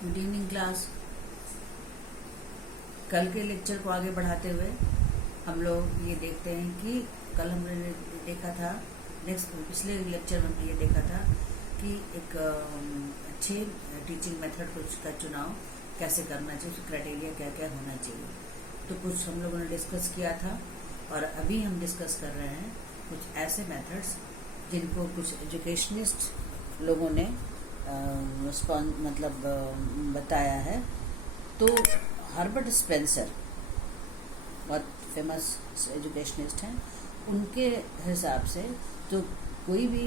Good evening class. कल के lecture को आगे बढ़ाते हुए हम लोग ये देखते हैं कि कल हमने देखा था, पिछले लेक्चर में हमने ये देखा था कि एक अच्छे टीचिंग मेथड का चुनाव कैसे करना चाहिए, उसका क्राइटेरिया क्या क्या होना चाहिए। तो कुछ हम लोगों ने डिस्कस किया था और अभी हम डिस्कस कर रहे हैं कुछ ऐसे मेथड्स जिनको कुछ एजुकेशनिस्ट लोगों ने बताया है। तो हर्बर्ट स्पेंसर बहुत फेमस एजुकेशनिस्ट हैं, उनके हिसाब से जो कोई भी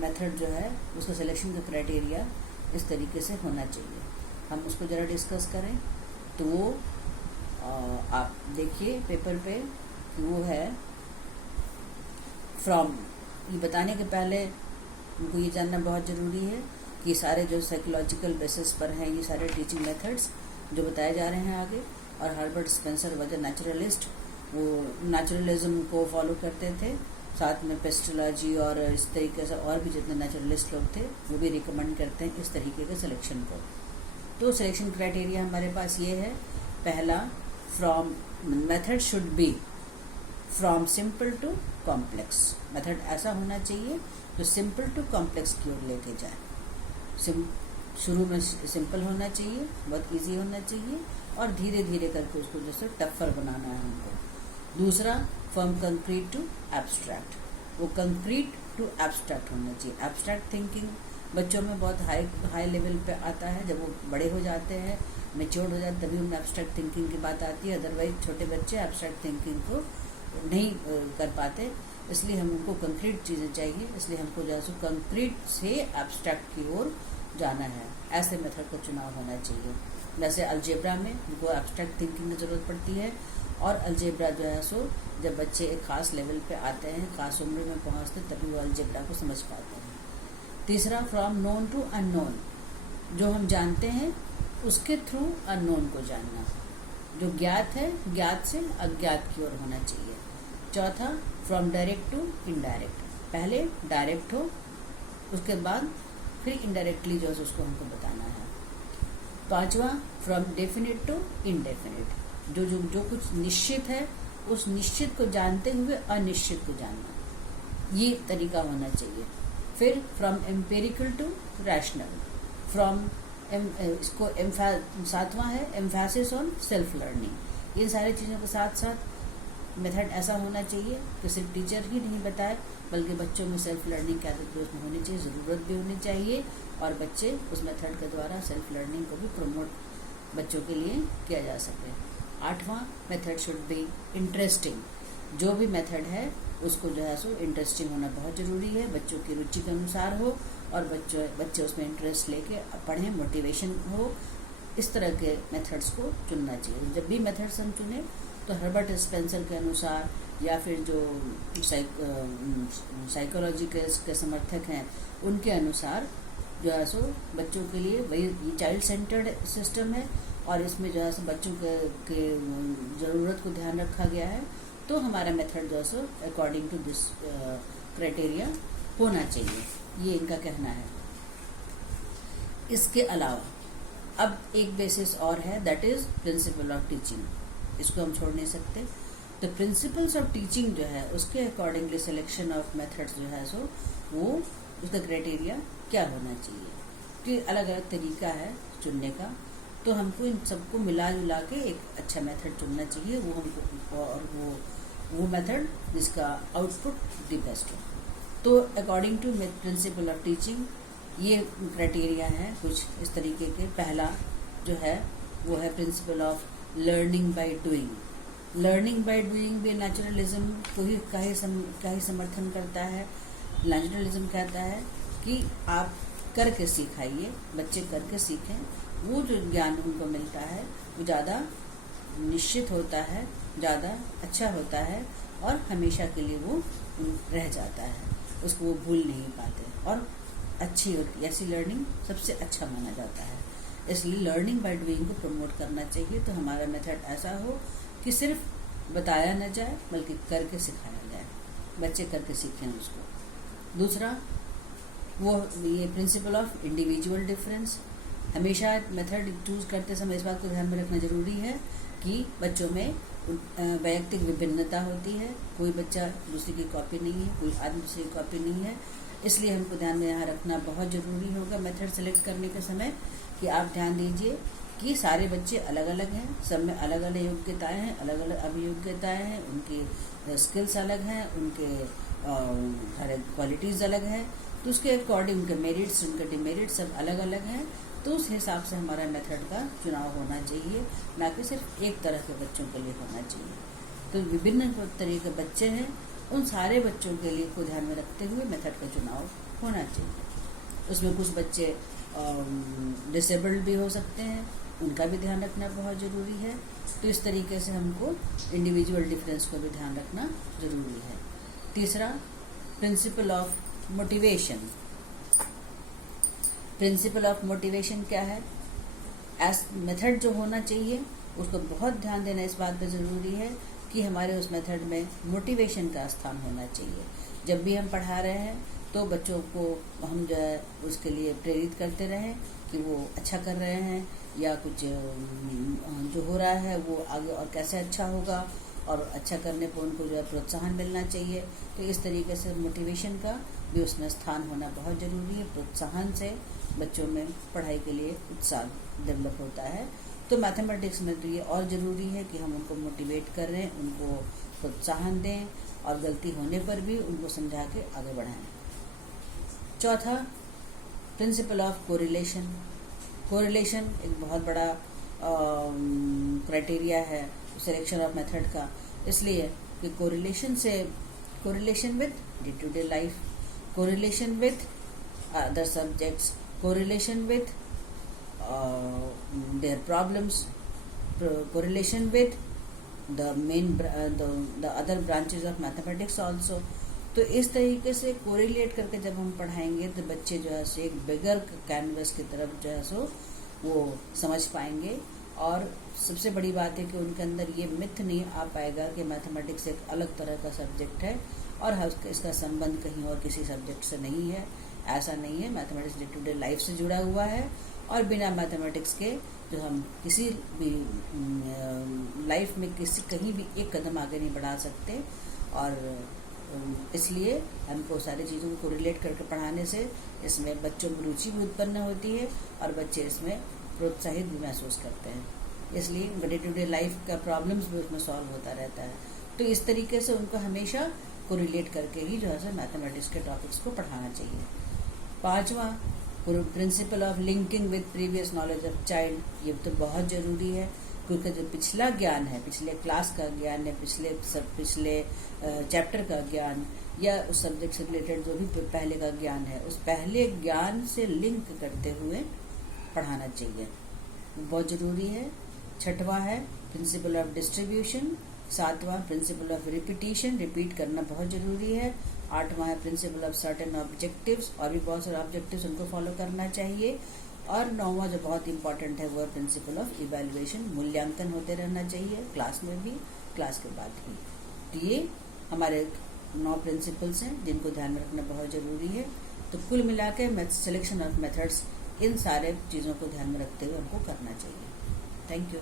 मेथड जो है उसका सिलेक्शन का क्राइटेरिया इस तरीके से होना चाहिए। हम उसको ज़रा डिस्कस करें तो वो आप देखिए पेपर पे कि वो है फ्रॉम। ये बताने के पहले उनको ये जानना बहुत ज़रूरी है कि सारे जो साइकोलॉजिकल बेसिस पर हैं ये सारे टीचिंग मेथड्स जो बताए जा रहे हैं आगे। और Herbert Spencer was a naturalist, वो नेचुरलिज्म को फॉलो करते थे, साथ में पेस्टोलॉजी और इस तरीके से और भी जितने नेचुरलिस्ट लोग थे वो भी रिकमेंड करते हैं इस तरीके के सिलेक्शन को। तो सिलेक्शन क्राइटेरिया हमारे पास ये है, पहला from method should be from simple to complex. Method ऐसा होना चाहिए जो सिंपल टू कॉम्प्लेक्स की ओर लेके जाए। शुरू में सिंपल होना चाहिए, बहुत इजी होना चाहिए और धीरे धीरे करके उसको जैसे टफर बनाना है हमको। दूसरा फ्रॉम कंक्रीट टू एब्स्ट्रैक्ट, वो कंक्रीट टू एब्स्ट्रैक्ट होना चाहिए। एब्स्ट्रैक्ट थिंकिंग बच्चों में बहुत हाई लेवल पे आता है, जब वो बड़े हो जाते हैं, मैच्योर्ड हो जाते तभी उनमें एब्स्ट्रैक्ट थिंकिंग की बात आती है। अदरवाइज छोटे बच्चे एब्स्ट्रैक्ट थिंकिंग को नहीं कर पाते, इसलिए हम उनको कंक्रीट चीज़ें चाहिए। इसलिए हमको जैसे कंक्रीट से एब्स्ट्रैक्ट की ओर जाना है, ऐसे मेथड का चुनाव होना चाहिए। जैसे अलजेब्रा में उनको एब्स्ट्रैक्ट थिंकिंग की ज़रूरत पड़ती है और अलजेब्रा जो है सो जब बच्चे एक ख़ास लेवल पे आते हैं, ख़ास उम्र में पहुंचते तभी वो अलजेब्रा को समझ पाते हैं। तीसरा फ्रॉम नोन टू अननोन, जो हम जानते हैं उसके थ्रू अननोन को जानना। जो ज्ञात है ज्ञात से अज्ञात की ओर होना चाहिए। चौथा फ्रॉम डायरेक्ट टू इनडायरेक्ट, पहले डायरेक्ट हो उसके बाद फिर इनडायरेक्टली जो है उसको हमको बताना है। पांचवा फ्रॉम डेफिनेट टू इनडेफिनेट, जो कुछ निश्चित है उस निश्चित को जानते हुए अनिश्चित को जानना, ये तरीका होना चाहिए। फिर from empirical to rational, from इसको सातवां है एम्फेसिस ऑन सेल्फ लर्निंग। इन सारी चीज़ों के साथ साथ मेथड ऐसा होना चाहिए कि सिर्फ टीचर ही नहीं बताए बल्कि बच्चों में सेल्फ लर्निंग क्या भी उसमें होनी चाहिए, ज़रूरत भी होनी चाहिए और बच्चे उस मेथड के द्वारा सेल्फ लर्निंग को भी प्रमोट बच्चों के लिए किया जा सके। आठवां मेथड शुड बी इंटरेस्टिंग, जो भी मेथड है उसको जो है सो इंटरेस्टिंग होना बहुत ज़रूरी है, बच्चों की रुचि के अनुसार हो और बच्चे उसमें इंटरेस्ट लेके पढ़ें, मोटिवेशन हो। इस तरह के मेथड्स को चुनना चाहिए। जब भी मेथड्स हम चुने तो हर्बर्ट स्पेंसर के अनुसार या फिर जो साइकोलॉजी के समर्थक हैं उनके अनुसार जो है सो बच्चों के लिए वही चाइल्ड सेंटर्ड सिस्टम है और इसमें जो है सो बच्चों के ज़रूरत को ध्यान रखा गया है। तो हमारा मेथड जो है सो अकॉर्डिंग टू दिस क्राइटेरिया होना चाहिए, ये इनका कहना है। इसके अलावा अब एक बेसिस और है, that is principal of teaching, इसको हम छोड़ नहीं सकते। तो प्रिंसिपल्स ऑफ टीचिंग जो है उसके अकॉर्डिंगली सिलेक्शन ऑफ मेथड्स जो है सो वो उसका क्राइटेरिया क्या होना चाहिए, कि अलग अलग तरीका है चुनने का। तो हमको इन सबको मिला जुला के एक अच्छा मेथड चुनना चाहिए, वो हमको और वो मेथड जिसका आउटपुट द बेस्ट हो। तो according to principle of teaching ये क्राइटेरिया है कुछ इस तरीके के। पहला जो है वो है principle of learning by doing. Learning by doing भी नेचुरलिज्म को ही का ही समर्थन करता है। नेचुरलिज्म कहता है कि आप करके सिखाइए, बच्चे करके सीखें, वो जो ज्ञान उनको मिलता है वो ज़्यादा निश्चित होता है, ज़्यादा अच्छा होता है और हमेशा के लिए वो रह जाता है, उसको वो भूल नहीं पाते और अच्छी होती, ऐसी लर्निंग सबसे अच्छा माना जाता है। इसलिए लर्निंग बाय डूइंग को प्रमोट करना चाहिए। तो हमारा मेथड ऐसा हो कि सिर्फ बताया न जाए बल्कि करके सिखाया जाए, बच्चे करके सीखें उसको। दूसरा वो ये प्रिंसिपल ऑफ इंडिविजुअल डिफरेंस, हमेशा मेथड चूज करते समय इस बात को ध्यान में रखना जरूरी है कि बच्चों में वैयक्तिक विभिन्नता होती है, कोई बच्चा दूसरे की कॉपी नहीं है, कोई आदमी दूसरे की कॉपी नहीं है। इसलिए हमको ध्यान में यहाँ रखना बहुत ज़रूरी होगा मेथड सेलेक्ट करने के समय कि आप ध्यान दीजिए कि सारे बच्चे अलग अलग हैं, सब में अलग अलग योग्यताएं हैं, अलग अलग अभियोग्यताएं हैं, उनकी स्किल्स अलग हैं, उनके हर क्वालिटीज़ अलग हैं, तो उसके अकॉर्डिंग उनके मेरिट्स, उनके डिमेरिट्स सब अलग अलग हैं। तो उस हिसाब से हमारा मेथड का चुनाव होना चाहिए, ना कि सिर्फ एक तरह के बच्चों के लिए होना चाहिए। तो विभिन्न तरह के बच्चे हैं, उन सारे बच्चों के लिए को ध्यान में रखते हुए मेथड का चुनाव होना चाहिए। उसमें कुछ बच्चे डिसेबल्ड भी हो सकते हैं, उनका भी ध्यान रखना बहुत ज़रूरी है। तो इस तरीके से हमको इंडिविजुअल डिफरेंस को भी ध्यान रखना ज़रूरी है। तीसरा, principle of motivation. Principle of motivation क्या है? मेथड जो होना चाहिए उसको बहुत ध्यान देना इस बात पे ज़रूरी है कि हमारे उस मेथड में मोटिवेशन का स्थान होना चाहिए। जब भी हम पढ़ा रहे हैं तो बच्चों को हम जो है उसके लिए प्रेरित करते रहें कि वो अच्छा कर रहे हैं या कुछ जो हो रहा है वो आगे और कैसे अच्छा होगा, और अच्छा करने पर उनको जो है प्रोत्साहन मिलना चाहिए। तो इस तरीके से मोटिवेशन का भी उसमें स्थान होना बहुत ज़रूरी है। प्रोत्साहन से बच्चों में पढ़ाई के लिए उत्साह डेवलप होता है। तो मैथमेटिक्स में तो ये और ज़रूरी है कि हम उनको मोटिवेट करें, उनको प्रोत्साहन दें और गलती होने पर भी उनको समझा के आगे बढ़ाएं। चौथा, प्रिंसिपल ऑफ कोरिलेशन। कोरिलेशन एक बहुत बड़ा क्राइटेरिया है सिलेक्शन ऑफ मेथड का, इसलिए कि correlation with day to day life, correlation with other subjects, correlation with their problems, correlation with the other branches of mathematics also। तो इस तरीके से कोरिलेट करके जब हम पढ़ाएंगे तो बच्चे जो है सो एक बिगर कैनवस की तरफ जो है सो वो समझ पाएंगे। और सबसे बड़ी बात है कि उनके अंदर ये मिथ नहीं आ पाएगा कि मैथमेटिक्स एक अलग तरह का सब्जेक्ट है और इसका संबंध कहीं और किसी सब्जेक्ट से नहीं है। ऐसा नहीं है, mathematics day to day life से जुड़ा हुआ है और बिना मैथमेटिक्स के जो हम किसी भी लाइफ में कहीं भी एक कदम आगे नहीं बढ़ा सकते। और इसलिए हमको सारी चीज़ों को रिलेट करके पढ़ाने से इसमें बच्चों में रुचि भी उत्पन्न होती है और बच्चे इसमें प्रोत्साहित भी महसूस करते हैं। इसलिए डे टू डे लाइफ का प्रॉब्लम्स भी उसमें सॉल्व होता रहता है। तो इस तरीके से उनको हमेशा को रिलेट करके ही जो है मैथमेटिक्स के टॉपिक्स को पढ़ाना चाहिए। पांचवा, principle of linking with previous knowledge of child. ये तो बहुत ज़रूरी है क्योंकि जो पिछला ज्ञान है, पिछले क्लास का ज्ञान है, पिछले चैप्टर का ज्ञान या उस सब्जेक्ट से रिलेटेड जो भी पहले का ज्ञान है, उस पहले ज्ञान से लिंक करते हुए पढ़ाना चाहिए, बहुत ज़रूरी है। छठवां है प्रिंसिपल ऑफ डिस्ट्रीब्यूशन। सातवां प्रिंसिपल ऑफ रिपीटिशन, रिपीट करना बहुत ज़रूरी है। आठवां है प्रिंसिपल ऑफ सर्टेन ऑब्जेक्टिव्स, और भी बहुत सारे ऑब्जेक्टिव्स उनको फॉलो करना चाहिए। और नौवां जो बहुत इंपॉर्टेंट है वो प्रिंसिपल ऑफ इवैल्यूएशन, मूल्यांकन होते रहना चाहिए क्लास में भी, क्लास के बाद भी। तो ये हमारे 9 प्रिंसिपल्स हैं जिनको ध्यान में रखना बहुत ज़रूरी है। तो कुल मिला के सिलेक्शन ऑफ मेथड्स इन सारे चीज़ों को ध्यान में रखते हुए हमको करना चाहिए। Thank you.